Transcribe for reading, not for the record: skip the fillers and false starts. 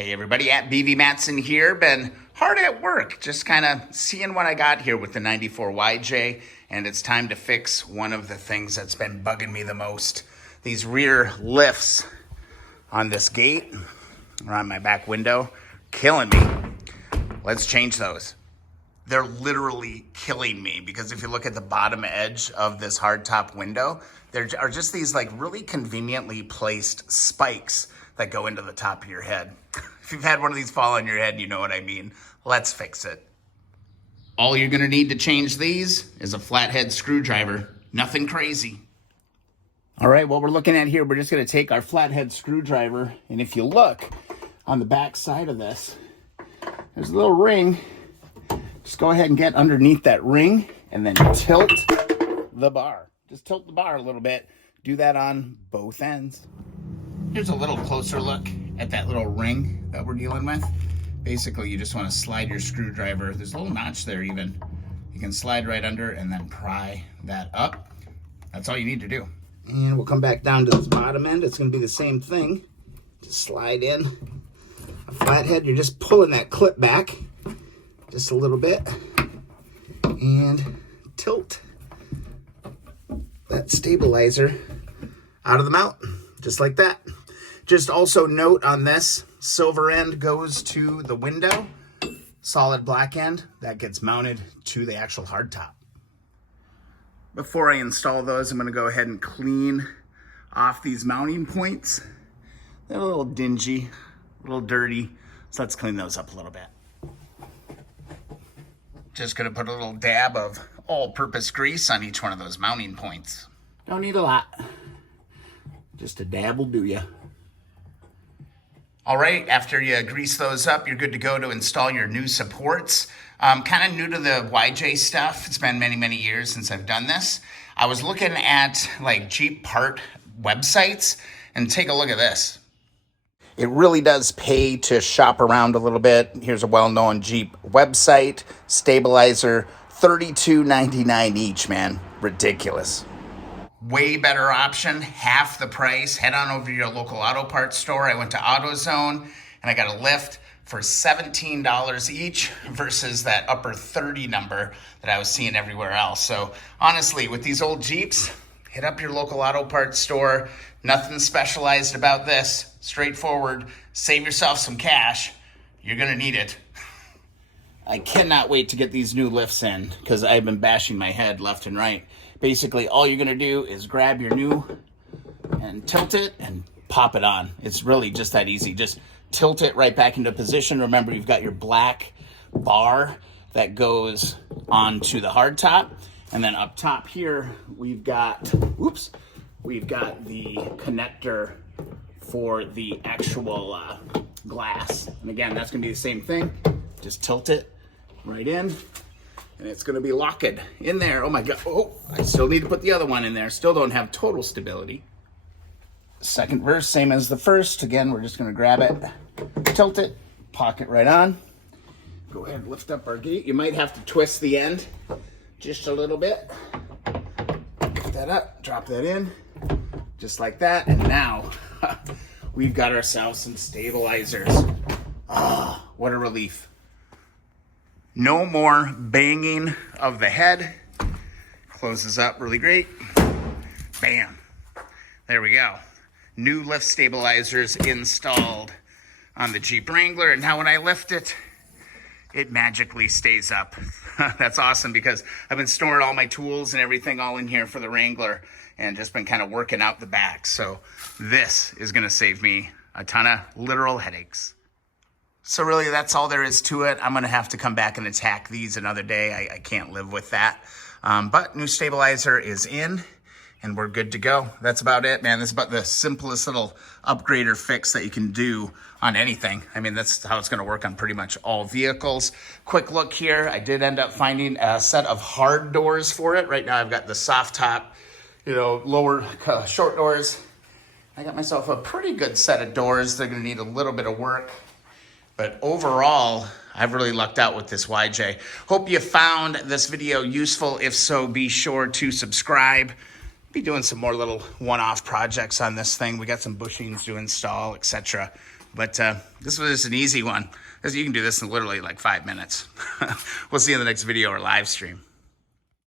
Hey everybody, at BV Matson here. Been hard at work, just kind of seeing what I got here with the 94 YJ, and it's time to fix one of the things that's been bugging me the most. These rear lifts on this gate, or on my back window, killing me. Let's change those. They're literally killing me because if you look at the bottom edge of this hardtop window, there are just these like really conveniently placed spikes that go into the top of your head. If you've had one of these fall on your head, you know what I mean. Let's fix it. All you're gonna need to change these is a flathead screwdriver. Nothing crazy. All right, what we're looking at here, we're just gonna take our flathead screwdriver, and if you look on the back side of this, there's a little ring. Just go ahead and get underneath that ring and then tilt the bar. Just tilt the bar a little bit. Do that on both ends. Here's a little closer look at that little ring that we're dealing with. Basically, you just want to slide your screwdriver. There's a little notch there even. You can slide right under and then pry that up. That's all you need to do. And we'll come back down to this bottom end. It's going to be the same thing. Just slide in a flathead. You're just pulling that clip back just a little bit and tilt that stabilizer out of the mount, just like that. Just also note on this, silver end goes to the window, solid black end, that gets mounted to the actual hardtop. Before I install those, I'm gonna go ahead and clean off these mounting points. They're a little dingy, a little dirty, so let's clean those up a little bit. Just gonna put a little dab of all-purpose grease on each one of those mounting points. Don't need a lot. Just a dab will do ya. All right, after you grease those up, you're good to go to install your new supports. Kind of new to the YJ stuff. It's been many, many years since I've done this. I was looking at like Jeep part websites, and take a look at this. It really does pay to shop around a little bit. Here's a well-known Jeep website. Stabilizer, $32.99 each, man. Ridiculous. Way better option, half the price. Head on over to your local auto parts store. I went to AutoZone and I got a lift for $17 each versus that upper 30 number that I was seeing everywhere else. So honestly, with these old Jeeps, hit up your local auto parts store. Nothing specialized about this. Straightforward. Save yourself some cash. You're gonna need it. I cannot wait to get these new lifts in because I've been bashing my head left and right. Basically, all you're gonna do is grab your new and tilt it and pop it on. It's really just that easy. Just tilt it right back into position. Remember, you've got your black bar that goes onto the hardtop. And then up top here, we've got the connector for the actual glass. And again, that's gonna be the same thing. Just tilt it right in. And it's gonna be locked in there. Oh my God, oh, I still need to put the other one in there. Still don't have total stability. Second verse, same as the first. Again, we're just gonna grab it, tilt it, pocket right on. Go ahead and lift up our gate. You might have to twist the end just a little bit. Lift that up, drop that in, just like that. And now we've got ourselves some stabilizers. Ah, what a relief. No more banging of the head. Closes up really great. Bam. There we go. New lift stabilizers installed on the Jeep Wrangler. And now when I lift it, it magically stays up. That's awesome because I've been storing all my tools and everything all in here for the Wrangler and just been kind of working out the back. So this is gonna save me a ton of literal headaches. So really, that's all there is to it. I'm gonna have to come back and attack these another day. I can't live with that. But new stabilizer is in and we're good to go. That's about it, man. This is about the simplest little upgrade or fix that you can do on anything. I mean, that's how it's gonna work on pretty much all vehicles. Quick look here. I did end up finding a set of hard doors for it. Right now I've got the soft top, lower short doors. I got myself a pretty good set of doors. They're gonna need a little bit of work. But overall, I've really lucked out with this YJ. Hope you found this video useful. If so, be sure to subscribe. Be doing some more little one-off projects on this thing. We got some bushings to install, etc. But this was just an easy one. You can do this in literally like 5 minutes. We'll see you in the next video or live stream.